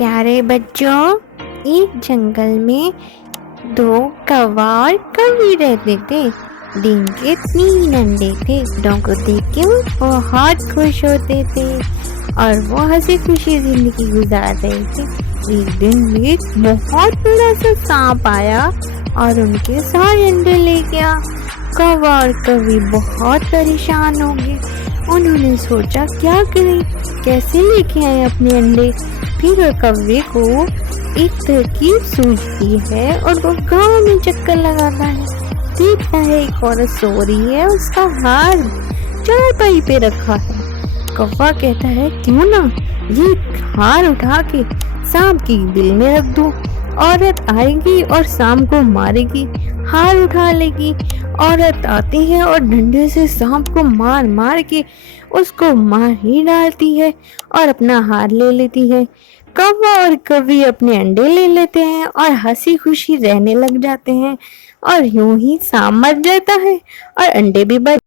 پیارے بچوں، ایک جنگل میں دو کوا اور کوی رہتے تھے۔ دن کے 3 انڈے تھے۔ انڈوں کو دیکھ کے وہ بہت خوش ہوتے تھے اور وہ ہنسی خوشی زندگی گزار رہے تھے۔ ایک دن ایک بہت بڑا سا سانپ آیا اور ان کے سارے انڈے لے گیا۔ کوا اور کوی بہت پریشان ہو گئے۔ انہوں نے سوچا کیا کریں، کیسے لے کے آئے اپنے انڈے۔ پھر کوے کو ایک ترکیب سوجھتی ہے اور وہ گاؤں میں چکر لگاتا ہے۔ دیکھتا ہے ایک عورت سو رہی ہے، اس کا ہار چارپائی پہ رکھا ہے۔ کوا کہتا ہے کیوں نہ یہ ہار اٹھا کے سانپ کی بل میں رکھ دو، عورت آئے گی اور سانپ کو مارے گی، ہار اٹھا لے گی۔ عورت آتی ہے اور ڈنڈے سے سانپ کو مار مار کے اس کو مار ہی ڈالتی ہے اور اپنا ہار لے لیتی ہے۔ کوا اور کوی اپنے انڈے لے لیتے ہیں اور ہنسی خوشی رہنے لگ جاتے ہیں، اور یوں ہی سانپ مر جاتا ہے اور انڈے بھی بچ